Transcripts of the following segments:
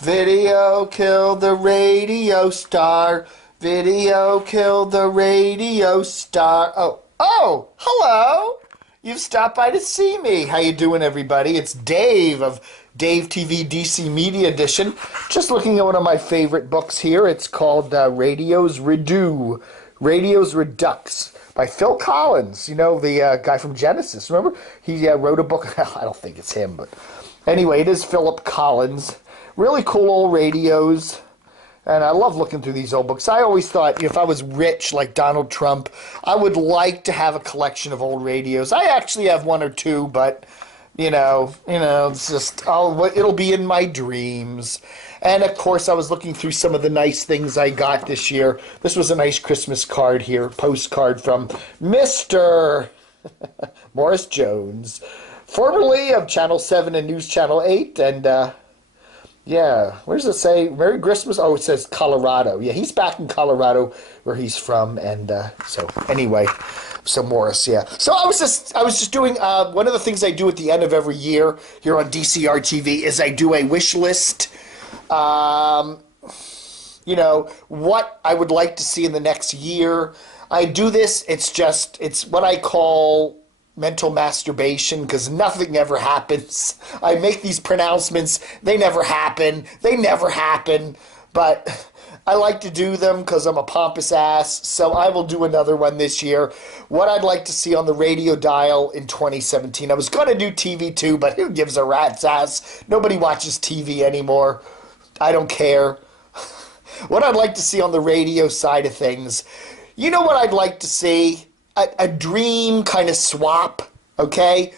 Video killed the radio star. Video killed the radio star. Oh, hello. You've stopped by to see me. How you doing, everybody? It's Dave of Dave TV DC Media Edition. Just looking at one of my favorite books here. It's called Radio's Redux by Phil Collins. You know, the guy from Genesis. Remember? He wrote a book. I don't think it's him, but anyway, it is Philip Collins. Really cool old radios. And I love looking through these old books. I always thought, if I was rich like Donald Trump, I would like to have a collection of old radios. I actually have one or two, but, it's just, it'll be in my dreams. And, of course, I was looking through some of the nice things I got this year. This was a nice Christmas card here, postcard from Mr. Morris Jones, formerly of Channel 7 and News Channel 8, and, yeah, where does it say? Merry Christmas? Oh, it says Colorado. Yeah, he's back in Colorado where he's from, and so anyway, so Morris, yeah. So I was just doing one of the things I do at the end of every year here on DCR TV is I do a wish list. What I would like to see in the next year. I do this. It's what I call mental masturbation, because nothing ever happens. I make these pronouncements, they never happen, but I like to do them because I'm a pompous ass, so I will do another one this year. What I'd like to see on the radio dial in 2017. I was going to do TV too, but who gives a rat's ass? Nobody watches TV anymore. I don't care. What I'd like to see on the radio side of things, you know what I'd like to see? A dream kind of swap, okay?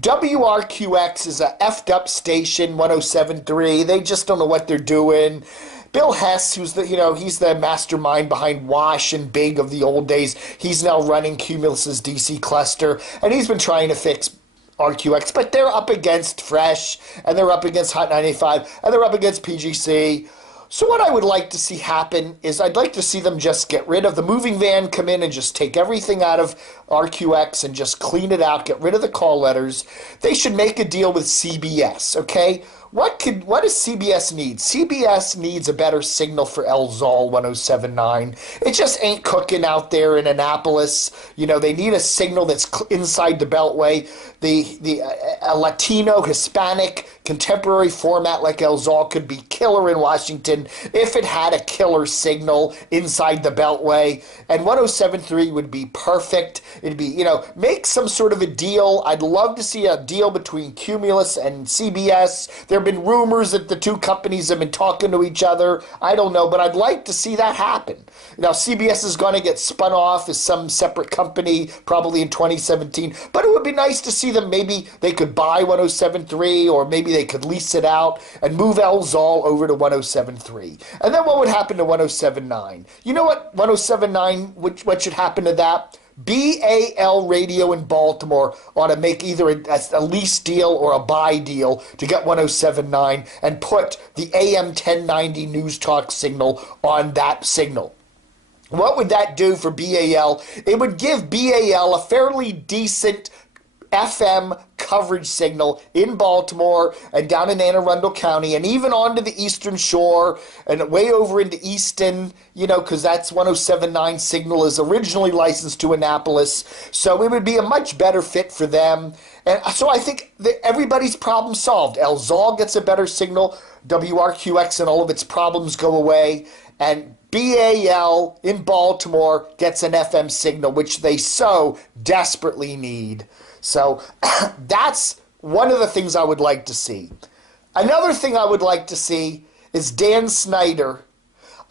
WRQX is a effed up station, 107.3. They just don't know what they're doing. Bill Hess, who's he's the mastermind behind Wash and Big of the old days, he's now running Cumulus's DC cluster, and he's been trying to fix RQX, but they're up against Fresh, and they're up against Hot 95, and they're up against PGC. So what I would like to see happen is I'd like to see them just get rid of the moving van, come in and just take everything out of RQX and just clean it out, get rid of the call letters. They should make a deal with CBS, okay? What does CBS need? CBS needs a better signal for LZOL 107.9. It just ain't cooking out there in Annapolis. They need a signal that's inside the Beltway. A Latino, Hispanic, contemporary format like LZOL could be killer in Washington if it had a killer signal inside the Beltway. And 107.3 would be perfect. It'd be, make some sort of a deal. I'd love to see a deal between Cumulus and CBS. There have been rumors that the two companies have been talking to each other. I don't know, but I'd like to see that happen. Now, CBS is going to get spun off as some separate company probably in 2017, but it would be nice to see them. Maybe they could buy 107.3, or maybe they could lease it out and move LZOL over to 107.3. And then what would happen to 107.9? You know what 107.9, what should happen to that? BAL Radio in Baltimore ought to make either a lease deal or a buy deal to get 107.9 and put the AM 1090 News Talk signal on that signal. What would that do for BAL? It would give BAL a fairly decent FM coverage signal in Baltimore and down in Anne Arundel County and even onto the Eastern Shore and way over into Easton, because that's 107.9 signal is originally licensed to Annapolis. So it would be a much better fit for them. And so I think that everybody's problem solved. LZOL gets a better signal. WRQX and all of its problems go away. And BAL in Baltimore gets an FM signal, which they so desperately need. So that's one of the things I would like to see. Another thing I would like to see is Dan Snyder.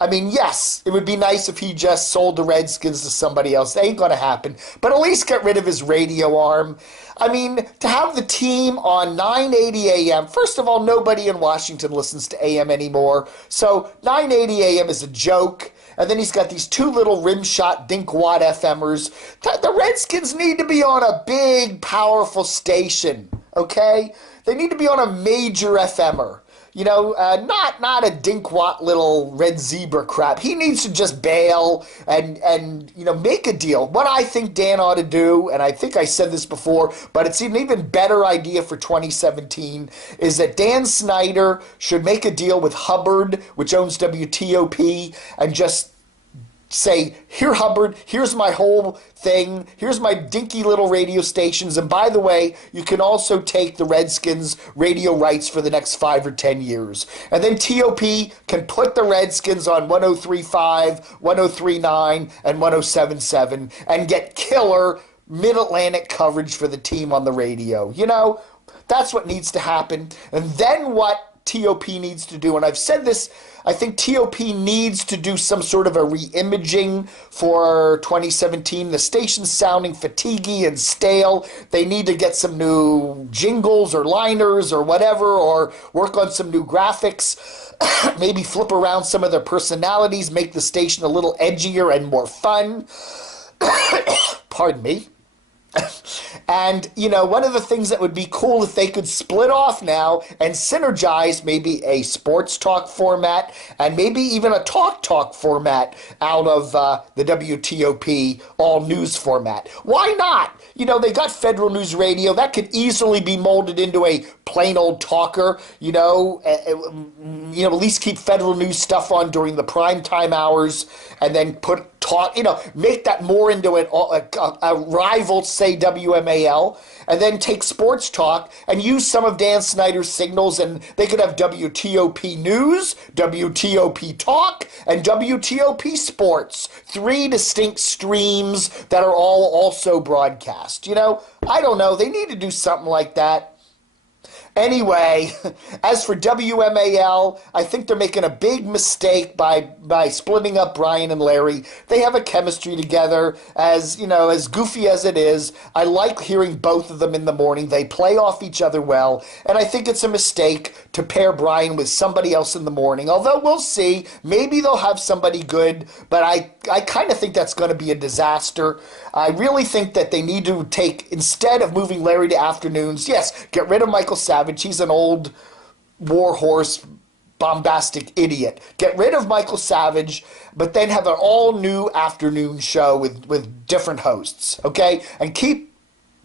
I mean, yes, it would be nice if he just sold the Redskins to somebody else. That ain't going to happen. But at least get rid of his radio arm. I mean, to have the team on 980 AM, first of all, nobody in Washington listens to AM anymore. So 980 AM is a joke. And then he's got these two little rimshot dinkwad FMers. The Redskins need to be on a big, powerful station, okay? They need to be on a major FMer. not a dinkwat little red zebra crap. He needs to just bail and make a deal. What I think Dan ought to do, and I think I said this before, but it's an even better idea for 2017, is that Dan Snyder should make a deal with Hubbard, which owns WTOP, and just say, here, Hubbard, here's my whole thing, here's my dinky little radio stations, and by the way, you can also take the Redskins radio rights for the next 5 or 10 years. And then TOP can put the Redskins on 103.5, 103.9, and 107.7 and get killer mid-Atlantic coverage for the team on the radio. That's what needs to happen. And then what TOP needs to do, and I've said this, I think TOP needs to do some sort of a re-imaging for 2017. The station's sounding fatiguey and stale. They need to get some new jingles or liners or whatever, or work on some new graphics. Maybe flip around some of their personalities, make the station a little edgier and more fun. Pardon me. And, one of the things that would be cool if they could split off now and synergize maybe a sports talk format and maybe even a talk format out of the WTOP all news format. Why not? They got Federal News Radio. That could easily be molded into a plain old talker, at least keep Federal News stuff on during the prime time hours and then put talk, make that more into a rival, say, WMAL, and then take sports talk and use some of Dan Snyder's signals, and they could have WTOP News, WTOP Talk, and WTOP Sports. 3 distinct streams that are all also broadcast. I don't know. They need to do something like that. Anyway, as for WMAL, I think they're making a big mistake by splitting up Brian and Larry. They have a chemistry together, as goofy as it is. I like hearing both of them in the morning. They play off each other well, and I think it's a mistake to pair Brian with somebody else in the morning. Although we'll see, maybe they'll have somebody good, but I kind of think that's going to be a disaster. I really think that they need to take, instead of moving Larry to afternoons, yes, get rid of Michael Savage. He's an old warhorse, bombastic idiot. Get rid of Michael Savage, but then have an all-new afternoon show with different hosts, okay? And keep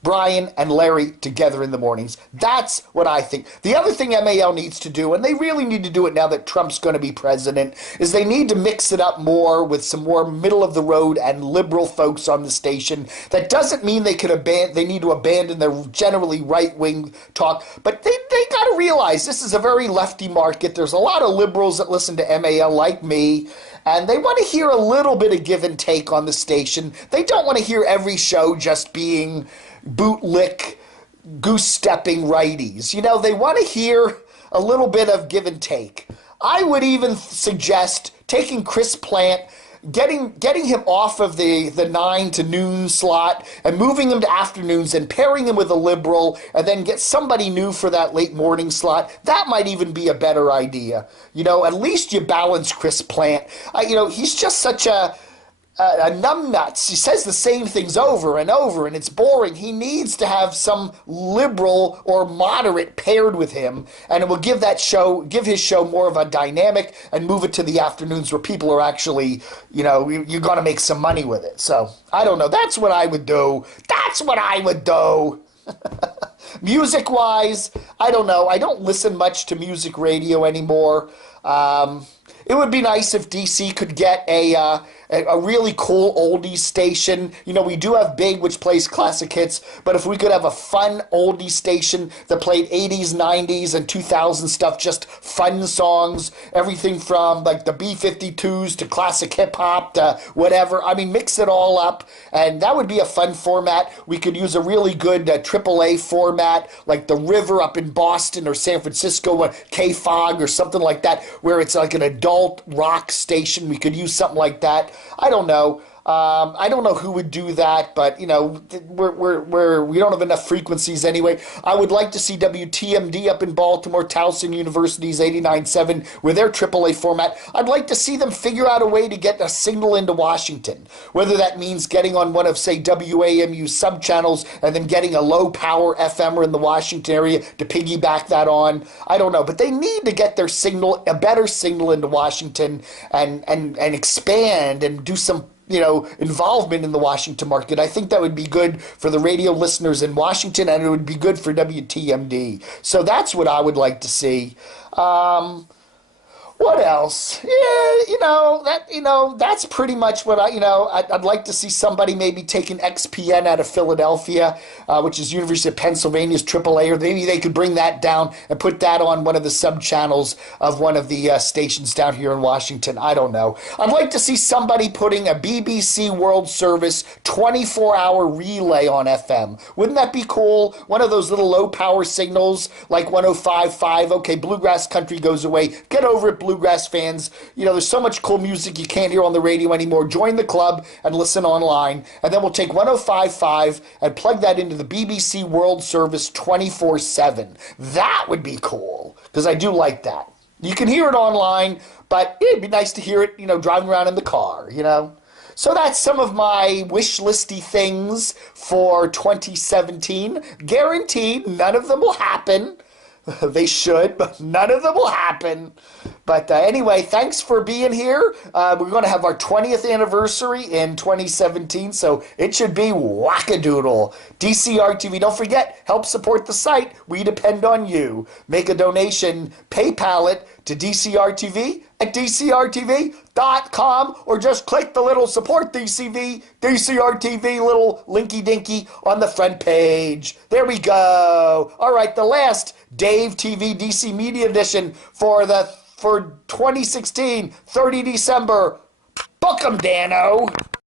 Brian and Larry together in the mornings. That's what I think. The other thing MAL needs to do, and they really need to do it now that Trump's going to be president, is they need to mix it up more with some more middle-of-the-road and liberal folks on the station. That doesn't mean they need to abandon their generally right-wing talk, but they got to realize this is a very lefty market. There's a lot of liberals that listen to MAL like me, and they want to hear a little bit of give and take on the station. They don't want to hear every show just being bootlick, goose-stepping righties. They want to hear a little bit of give and take. I would even suggest taking Chris Plant, getting him off of the 9 to noon slot and moving him to afternoons and pairing him with a liberal and then get somebody new for that late morning slot. That might even be a better idea. At least you balance Chris Plant. He's just such a numbnuts. He says the same things over and over, and it's boring. He needs to have some liberal or moderate paired with him, and it will give his show more of a dynamic and move it to the afternoons where people are actually, you're going to make some money with it. So, I don't know. That's what I would do. Music-wise, I don't know. I don't listen much to music radio anymore. It would be nice if DC could get a really cool oldies station. We do have Big, which plays classic hits, but if we could have a fun oldies station that played 80s, 90s, and 2000 stuff, just fun songs, everything from like the B-52s to classic hip-hop to whatever. Mix it all up, and that would be a fun format. We could use a really good AAA format, like The River up in Boston or San Francisco, K-Fog or something like that, where it's like an adult rock station. We could use something like that. I don't know. I don't know who would do that, but you know, we don't have enough frequencies anyway. I would like to see WTMD up in Baltimore, Towson University's 89.7 with their AAA format. I'd like to see them figure out a way to get a signal into Washington, whether that means getting on one of, say, WAMU subchannels and then getting a low power FM in the Washington area to piggyback that on. I don't know, but they need to get their signal, a better signal into Washington and expand and do some involvement in the Washington market. I think that would be good for the radio listeners in Washington, and it would be good for WTMD. So that's what I would like to see. What else? Yeah, that's pretty much what I'd like to see somebody maybe take an XPN out of Philadelphia, which is University of Pennsylvania's AAA, or maybe they could bring that down and put that on one of the sub-channels of one of the stations down here in Washington. I don't know. I'd like to see somebody putting a BBC World Service 24-hour relay on FM. Wouldn't that be cool? One of those little low-power signals like 105.5. Okay, Bluegrass Country goes away. Get over it, Bluegrass fans. There's so much cool music you can't hear on the radio anymore. Join the club and listen online. And then we'll take 105.5 and plug that into the BBC World Service 24/7. That would be cool, because I do like that. You can hear it online, but it'd be nice to hear it, driving around in the car, So that's some of my wish listy things for 2017. Guaranteed none of them will happen. They should, but none of them will happen. But anyway, thanks for being here. We're going to have our 20th anniversary in 2017, so it should be wackadoodle. DCRTV, don't forget, help support the site. We depend on you. Make a donation, PayPal it to DCRTV at DCRTV.com, or just click the little support DCRTV little linky dinky on the front page. There we go. All right, the last Dave TV DC Media Edition for 2016, 30 December. Book 'em, Dano.